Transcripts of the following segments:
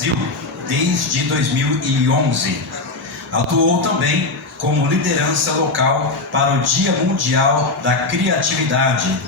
Brasil desde 2011. Atuou também como liderança local para o Dia Mundial da Criatividade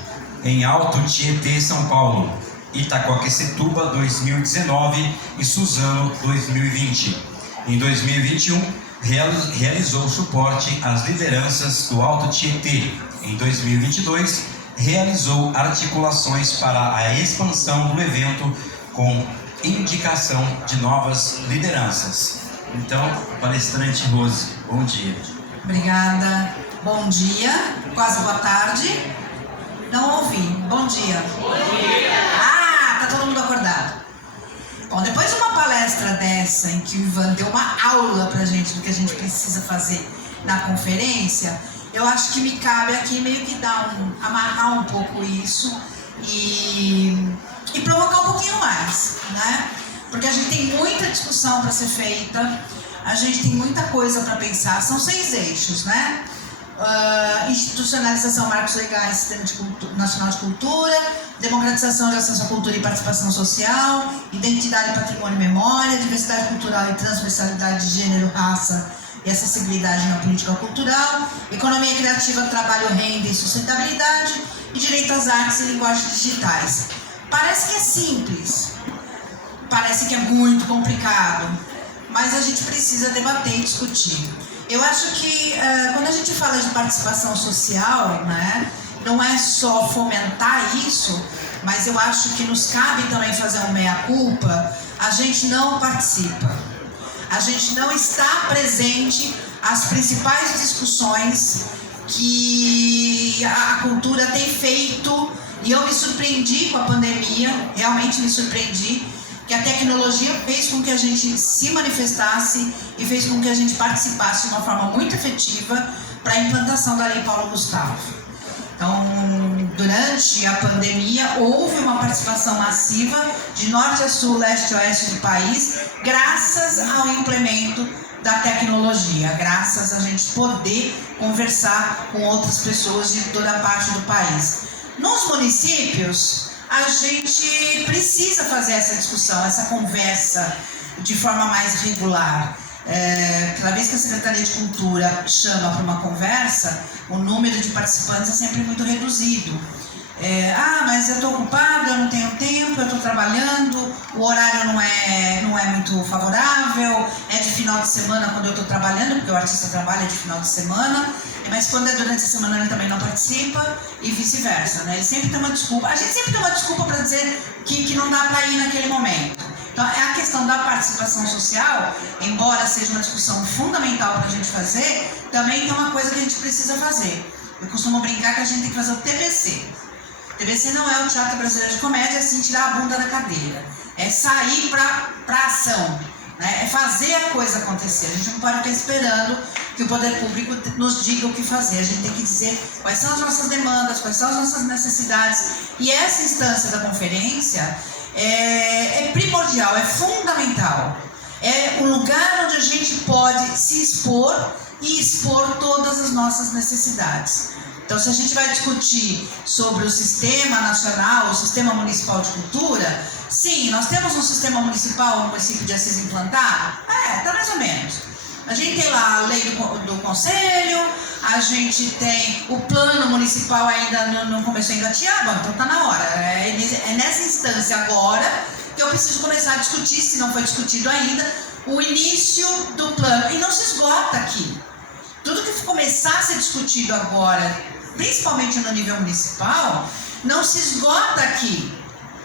em Alto Tietê, São Paulo, Itaquaquecetuba 2019 e Suzano 2020. Em 2021, realizou suporte às lideranças do Alto Tietê. Em 2022, realizou articulações para a expansão do evento com indicação de novas lideranças. Então, palestrante Rose, bom dia. Obrigada. Bom dia, quase boa tarde. Não ouvi. Bom dia. Bom dia. Tá todo mundo acordado. Bom, depois de uma palestra dessa, em que o Ivan deu uma aula pra gente do que a gente precisa fazer na conferência, eu acho que me cabe aqui meio que amarrar um pouco isso e provocar um pouquinho mais, né? Porque a gente tem muita discussão para ser feita, a gente tem muita coisa para pensar, são 6 eixos, né? Institucionalização, marcos legais, Sistema Nacional de Cultura, democratização de acesso à cultura e participação social, identidade, patrimônio e memória, diversidade cultural e transversalidade de gênero, raça e acessibilidade na política cultural, economia criativa, trabalho, renda e sustentabilidade, e direito às artes e linguagens digitais. Parece que é simples, parece que é muito complicado, mas a gente precisa debater e discutir. Eu acho que quando a gente fala de participação social, né, não é só fomentar isso, mas eu acho que nos cabe também fazer um meia-culpa. A gente não participa, a gente não está presente às principais discussões que a cultura tem feito, e eu me surpreendi com a pandemia, realmente me surpreendi, que a tecnologia fez com que a gente se manifestasse e fez com que a gente participasse de uma forma muito efetiva para a implantação da Lei Paulo Gustavo. Então, durante a pandemia, houve uma participação massiva de norte a sul, leste a oeste do país, graças ao implemento da tecnologia, graças a gente poder conversar com outras pessoas de toda a parte do país. Nos municípios, a gente precisa fazer essa discussão, essa conversa de forma mais regular. Cada vez que a Secretaria de Cultura chama para uma conversa, o número de participantes é sempre muito reduzido. Mas eu estou ocupado, eu não tenho tempo, eu estou trabalhando, o horário não é muito favorável, é de final de semana quando eu estou trabalhando, porque o artista trabalha de final de semana, mas quando é durante a semana ele também não participa e vice-versa, né? Ele sempre tem uma desculpa, a gente sempre tem uma desculpa para dizer que não dá para ir naquele momento. Então, a questão da participação social, embora seja uma discussão fundamental para a gente fazer, também tem uma coisa que a gente precisa fazer. Eu costumo brincar que a gente tem que fazer o TBC. TBC não é o Teatro Brasileiro de Comédia, é assim, tirar a bunda da cadeira. É sair para ação, né? É fazer a coisa acontecer. A gente não pode ficar esperando que o poder público nos diga o que fazer. A gente tem que dizer quais são as nossas demandas, quais são as nossas necessidades. E essa instância da conferência é primordial, é fundamental. É o lugar onde a gente pode se expor e expor todas as nossas necessidades. Então, se a gente vai discutir sobre o sistema nacional, o sistema municipal de cultura, sim, nós temos um sistema municipal no município de Assis implantado? Tá mais ou menos. A gente tem lá a lei do conselho, a gente tem o plano municipal ainda não começou a engatear, bom, então tá na hora. É nessa instância agora que eu preciso começar a discutir, se não foi discutido ainda, o início do plano. E não se esgota aqui. Tudo que começar a ser discutido agora, principalmente no nível municipal, não se esgota aqui.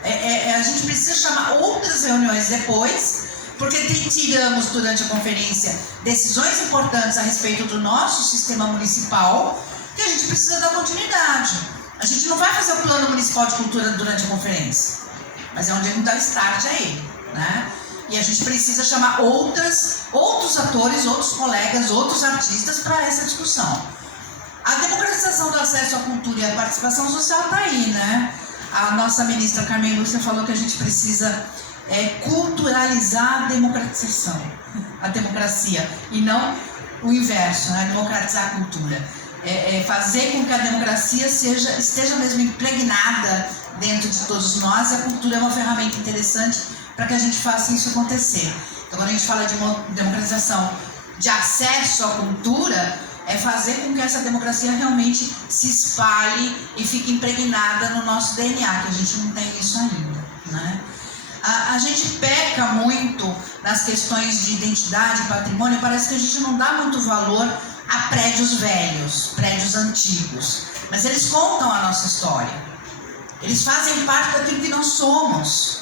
A gente precisa chamar outras reuniões depois, porque tiramos durante a conferência decisões importantes a respeito do nosso sistema municipal, que a gente precisa dar continuidade. A gente não vai fazer o plano municipal de cultura durante a conferência, mas é onde a gente dá start a ele, né? E a gente precisa chamar outros atores, outros colegas, outros artistas para essa discussão. A democratização do acesso à cultura e à participação social está aí, né? A nossa ministra Carmen Lúcia falou que a gente precisa culturalizar a democratização, a democracia, e não o inverso, né? Democratizar a cultura. fazer com que a democracia esteja mesmo impregnada dentro de todos nós. A cultura é uma ferramenta interessante para que a gente faça isso acontecer. Então, quando a gente fala de democratização de acesso à cultura, é fazer com que essa democracia realmente se espalhe e fique impregnada no nosso DNA, que a gente não tem isso ainda, né? A gente peca muito nas questões de identidade e patrimônio. Parece que a gente não dá muito valor a prédios velhos, prédios antigos, mas eles contam a nossa história, eles fazem parte daquilo que nós somos.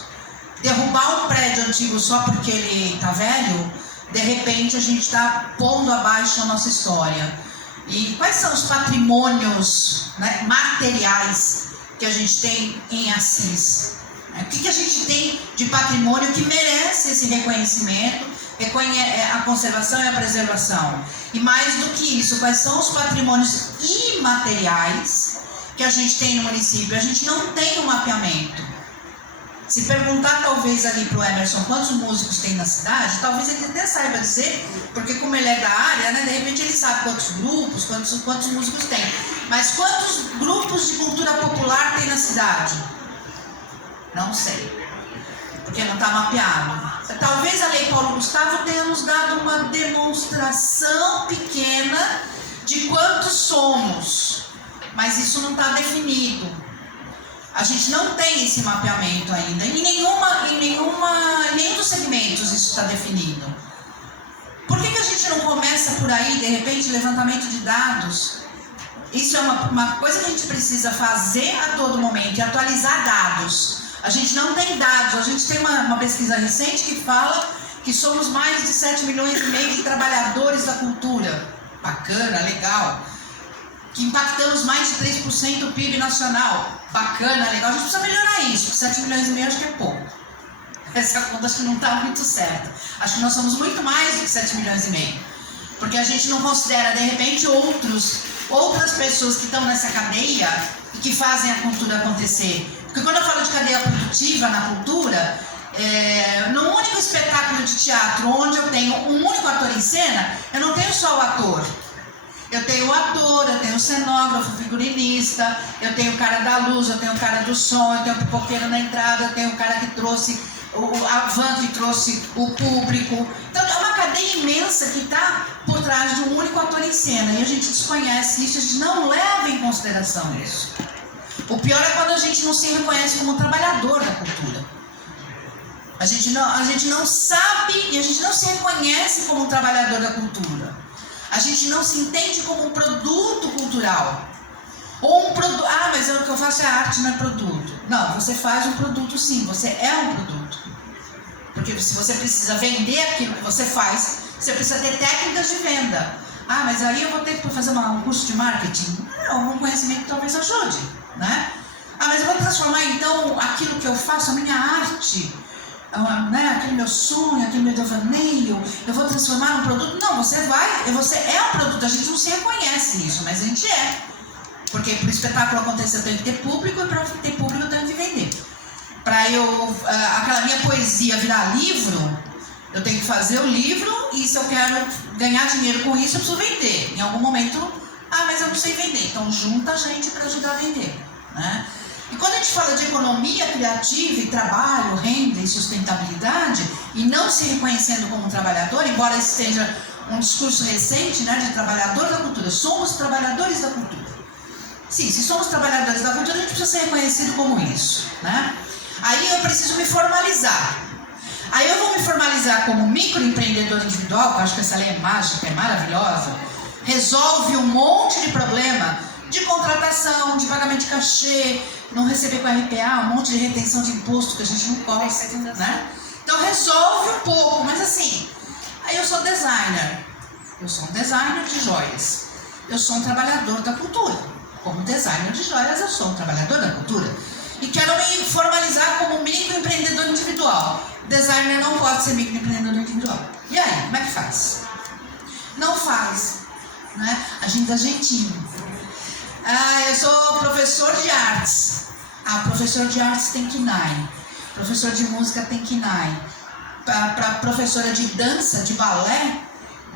Derrubar um prédio antigo só porque ele está velho, de repente a gente está pondo abaixo a nossa história. E quais são os patrimônios, né, materiais que a gente tem em Assis? O que a gente tem de patrimônio que merece esse reconhecimento, a conservação e a preservação? E mais do que isso, quais são os patrimônios imateriais que a gente tem no município? A gente não tem um mapeamento. Se perguntar talvez ali para o Emerson quantos músicos tem na cidade, talvez ele até saiba dizer, porque como ele é da área, né, de repente ele sabe quantos grupos, quantos músicos tem. Mas quantos grupos de cultura popular tem na cidade? Não sei, porque não está mapeado. Talvez a Lei Paulo Gustavo tenha nos dado uma demonstração pequena de quantos somos, mas isso não está definido. A gente não tem esse mapeamento ainda. Em nenhum dos segmentos isso está definido. Por que a gente não começa por aí, de repente, levantamento de dados? Isso é uma coisa que a gente precisa fazer a todo momento, e atualizar dados. A gente não tem dados. A gente tem uma pesquisa recente que fala que somos mais de 7,5 milhões de trabalhadores da cultura. Bacana, legal. Que impactamos mais de 3% do PIB nacional. Bacana, legal. A gente precisa melhorar isso, porque 7,5 milhões acho que é pouco. Essa conta acho que não está muito certa. Acho que nós somos muito mais do que 7,5 milhões. Porque a gente não considera, de repente, outras pessoas que estão nessa cadeia e que fazem a cultura acontecer. Porque quando eu falo de cadeia produtiva na cultura, no único espetáculo de teatro onde eu tenho um único ator em cena, eu não tenho só o ator. Eu tenho o ator, eu tenho o cenógrafo, o figurinista, eu tenho o cara da luz, eu tenho o cara do som, eu tenho o pipoqueiro na entrada, eu tenho o cara que trouxe a van, que trouxe o público. Então é uma cadeia imensa que está por trás de um único ator em cena, e a gente desconhece isso, a gente não leva em consideração isso. O pior é quando a gente não se reconhece como trabalhador da cultura. A gente não sabe e a gente não se reconhece como um trabalhador da cultura. A gente não se entende como um produto cultural. Ou um produto. Ah, mas o que eu faço é arte, não é produto. Não, você faz um produto sim, você é um produto. Porque se você precisa vender aquilo que você faz, você precisa ter técnicas de venda. Ah, mas aí eu vou ter que fazer um curso de marketing. Algum conhecimento que talvez ajude, né? Ah, mas eu vou transformar então aquilo que eu faço, a minha arte, né, aquele meu sonho, aquele meu devaneio, eu vou transformar num produto. Não, você é um produto. A gente não se reconhece nisso, mas a gente é. Porque para o espetáculo acontecer eu tenho que ter público, e para ter público eu tenho que vender. Para aquela minha poesia virar livro, eu tenho que fazer o livro, e se eu quero ganhar dinheiro com isso, eu preciso vender. Em algum momento, mas eu não sei vender. Então junta a gente para ajudar a vender, né? E quando a gente fala de economia criativa e trabalho, renda e sustentabilidade, e não se reconhecendo como trabalhador, embora esse seja um discurso recente, né, de trabalhador da cultura, somos trabalhadores da cultura. Sim, se somos trabalhadores da cultura, a gente precisa ser reconhecido como isso, né? Aí eu preciso me formalizar. Aí eu vou me formalizar como microempreendedor individual, que eu acho que essa lei é mágica, é maravilhosa, resolve um monte de problema de contratação, de pagamento de cachê, não receber com a RPA, um monte de retenção de imposto que a gente não gosta, né? Então resolve um pouco, mas assim, aí eu sou designer. Eu sou um designer de joias. Eu sou um trabalhador da cultura. Como designer de joias, eu sou um trabalhador da cultura. E quero me formalizar como microempreendedor individual. Designer não pode ser microempreendedor individual. E aí, como é que faz? Não faz, né? A gente dá jeitinho. Eu sou professor de artes. Professor de artes tem KNAI. Professor de música tem KNAI. Para professora de dança, de balé,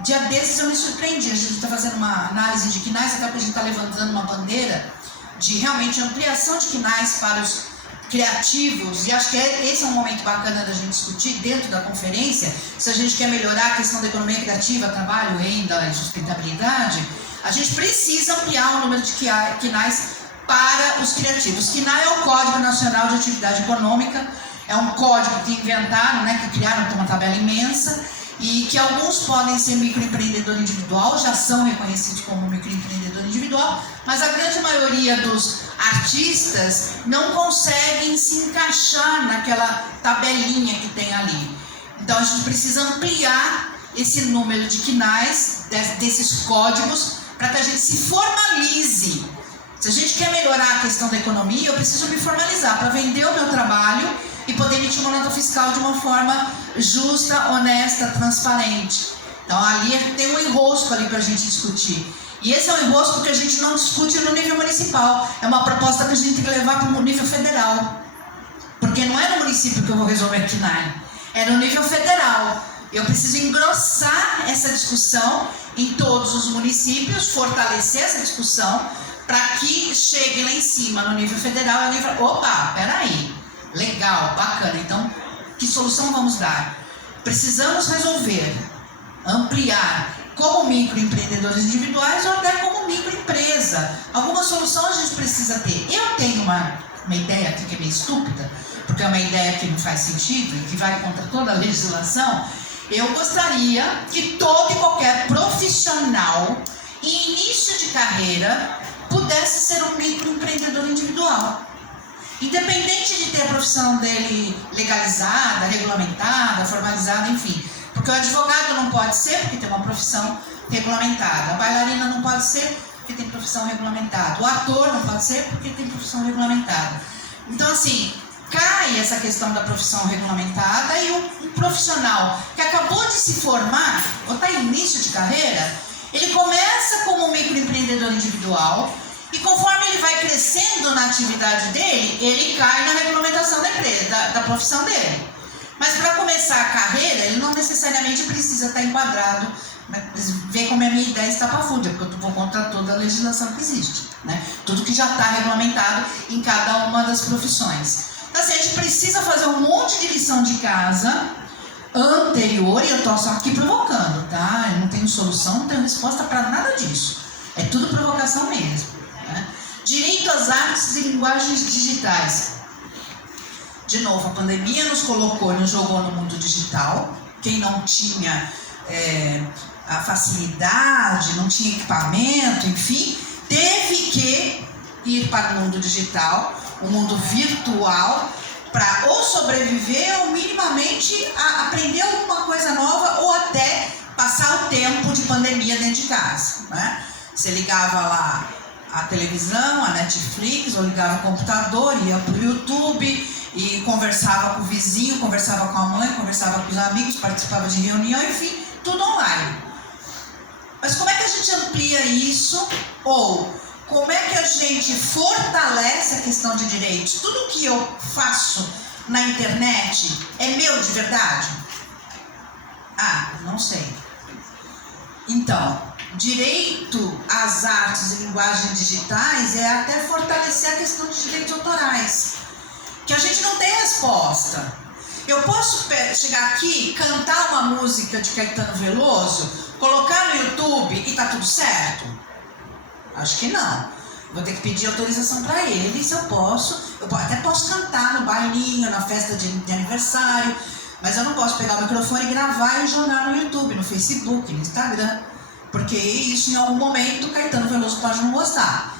Dia desses eu me surpreendi, a gente está fazendo uma análise de KNAIS, até porque a gente está levantando uma bandeira de realmente ampliação de KNAIS para os criativos, e acho que esse é um momento bacana da gente discutir dentro da conferência. Se a gente quer melhorar a questão da economia criativa, trabalho, renda e sustentabilidade, a gente precisa ampliar o número de KNAIS para os criativos. KNAI é o Código Nacional de Atividade Econômica, é um código que inventaram, né, que criaram uma tabela imensa, e que alguns podem ser microempreendedor individual, já são reconhecidos como microempreendedor individual, mas a grande maioria dos artistas não conseguem se encaixar naquela tabelinha que tem ali. Então a gente precisa ampliar esse número de KNAIS, desses códigos, para que a gente se formalize. Se a gente quer melhorar a questão da economia, eu preciso me formalizar para vender o meu trabalho e poder emitir uma nota fiscal de uma forma justa, honesta, transparente. Então ali tem um enrosco ali para a gente discutir. E esse é um enrosco que a gente não discute no nível municipal. É uma proposta que a gente tem que levar para o nível federal. Porque não é no município que eu vou resolver a KNAI, é no nível federal. Eu preciso engrossar essa discussão em todos os municípios, fortalecer essa discussão, para que chegue lá em cima, no nível federal, e fala, opa, peraí, legal, bacana, então que solução vamos dar? Precisamos resolver, ampliar, como microempreendedores individuais ou até como microempresa. Alguma solução a gente precisa ter. Eu tenho uma ideia aqui que é meio estúpida, porque é uma ideia que não faz sentido e que vai contra toda a legislação. Eu gostaria que todo e qualquer profissional em início de carreira pudesse ser um microempreendedor individual. Independente de ter a profissão dele legalizada, regulamentada, formalizada, enfim. Porque o advogado não pode ser porque tem uma profissão regulamentada. A bailarina não pode ser porque tem profissão regulamentada. O ator não pode ser porque tem profissão regulamentada. Então, assim, cai essa questão da profissão regulamentada e um profissional que acabou de se formar, ou está em início de carreira, ele começa como um microempreendedor individual e conforme ele vai crescendo na atividade dele, ele cai na regulamentação da empresa, da profissão dele. Mas para começar a carreira, ele não necessariamente precisa estar enquadrado, né? Ver como a minha ideia está estapafúrdia, porque eu vou contra toda a legislação que existe, né? Tudo que já está regulamentado em cada uma das profissões. Então, assim, a gente precisa fazer um monte de lição de casa anterior, e eu estou só aqui provocando, tá? Eu não tenho solução, não tenho resposta para nada disso. É tudo provocação mesmo, né? Direito às artes e linguagens digitais. De novo, a pandemia nos colocou, nos jogou no mundo digital. Quem não tinha a facilidade, não tinha equipamento, enfim, teve que ir para o mundo digital, o mundo virtual, para ou sobreviver ou minimamente aprender alguma coisa nova ou até passar o tempo de pandemia dentro de casa, né? Você ligava lá a televisão, a Netflix, ou ligava o computador, ia para o YouTube e conversava com o vizinho, conversava com a mãe, conversava com os amigos, participava de reunião, enfim, tudo online. Mas como é que a gente amplia isso? Ou como é que a gente fortalece a questão de direitos? Tudo que eu faço na internet é meu de verdade? Ah, não sei. Então, direito às artes e linguagens digitais é até fortalecer a questão de direitos autorais, que a gente não tem resposta. Eu posso chegar aqui, cantar uma música de Caetano Veloso, colocar no YouTube e tá tudo certo? Acho que não. Vou ter que pedir autorização para ele, se eu posso. Eu até posso cantar no bailinho, na festa de aniversário, mas eu não posso pegar o microfone e gravar e jogar no YouTube, no Facebook, no Instagram, porque isso em algum momento o Caetano Veloso pode não gostar.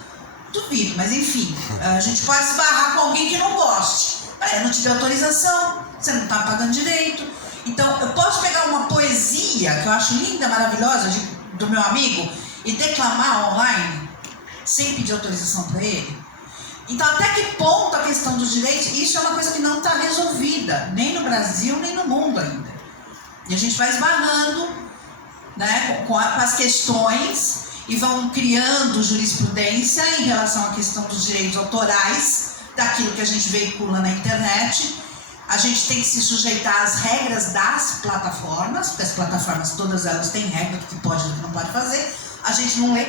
Duvido, mas enfim, a gente pode esbarrar com alguém que não goste. Eu não tive autorização, você não está pagando direito. Então, eu posso pegar uma poesia que eu acho linda, maravilhosa, do meu amigo, e declamar online, sem pedir autorização para ele? Então, até que ponto a questão dos direitos, isso é uma coisa que não está resolvida, nem no Brasil, nem no mundo ainda. E a gente vai esbarrando, né, com as questões e vão criando jurisprudência em relação à questão dos direitos autorais, daquilo que a gente veicula na internet, A gente tem que se sujeitar às regras das plataformas, porque as plataformas, todas elas têm regra do que pode e do que não pode fazer. A gente não lê.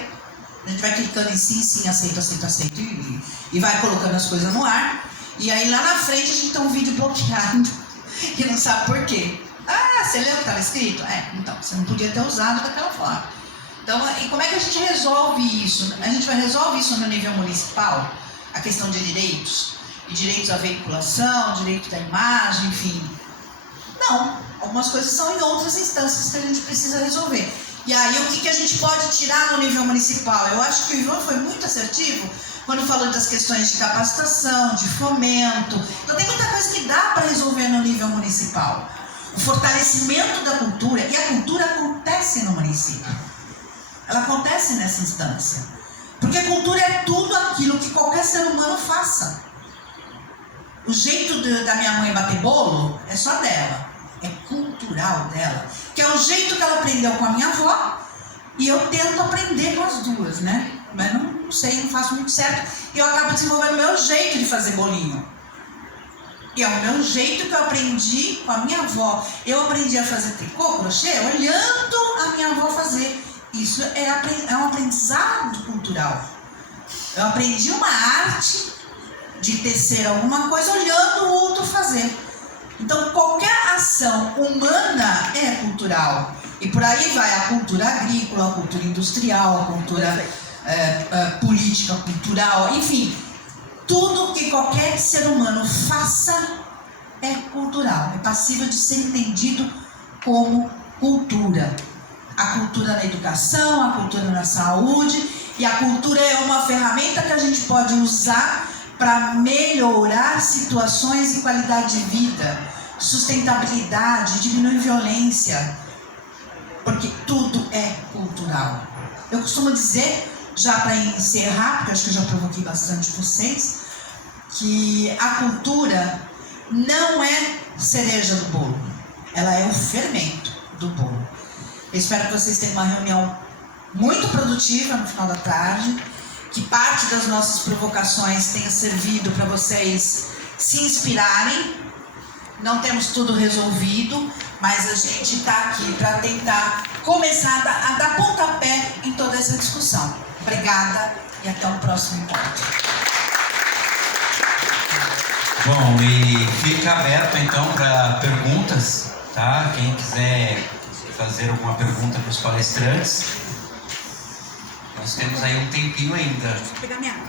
A gente vai clicando em sim, aceito, e vai colocando as coisas no ar. E aí lá na frente a gente tem um vídeo bloqueado e não sabe por quê. Ah, você leu o que estava escrito? Então, você não podia ter usado daquela forma. Então, e como é que a gente resolve isso? A gente vai resolver isso no nível municipal? A questão de direitos? E direitos à veiculação, direito da imagem, enfim. Não. Algumas coisas são em outras instâncias que a gente precisa resolver. E aí, o que a gente pode tirar no nível municipal? Eu acho que o Ivan foi muito assertivo quando falou das questões de capacitação, de fomento. Então, tem muita coisa que dá para resolver no nível municipal. O fortalecimento da cultura, e a cultura acontece no município. Ela acontece nessa instância. Porque a cultura é tudo aquilo que qualquer ser humano faça. O jeito da minha mãe bater bolo é só dela. É cultural dela. Que é o jeito que ela aprendeu com a minha avó. E eu tento aprender com as duas, né? Mas não sei, não faço muito certo. E eu acabo desenvolvendo o meu jeito de fazer bolinho. E é o meu jeito que eu aprendi com a minha avó. Eu aprendi a fazer tricô, crochê, olhando a minha avó fazer. Isso é um aprendizado cultural. Eu aprendi uma arte de tecer alguma coisa olhando o outro fazer. Então, qualquer ação humana é cultural. E por aí vai a cultura agrícola, a cultura industrial, a cultura política, cultural, enfim. Tudo que qualquer ser humano faça é cultural. É passível de ser entendido como cultura. A cultura na educação, a cultura na saúde. E a cultura é uma ferramenta que a gente pode usar para melhorar situações e qualidade de vida, sustentabilidade, diminuir violência, porque tudo é cultural. Eu costumo dizer, já para encerrar, porque acho que eu já provoquei bastante vocês, que a cultura não é cereja do bolo, ela é o fermento do bolo. Eu espero que vocês tenham uma reunião muito produtiva no final da tarde, que parte das nossas provocações tenha servido para vocês se inspirarem. Não temos tudo resolvido, mas a gente está aqui para tentar começar a dar pontapé em toda essa discussão. Obrigada e até o próximo encontro. Bom, e fica aberto então para perguntas, tá? Quem quiser fazer alguma pergunta para os palestrantes. Nós temos aí um tempinho ainda. Vou pegar minha água.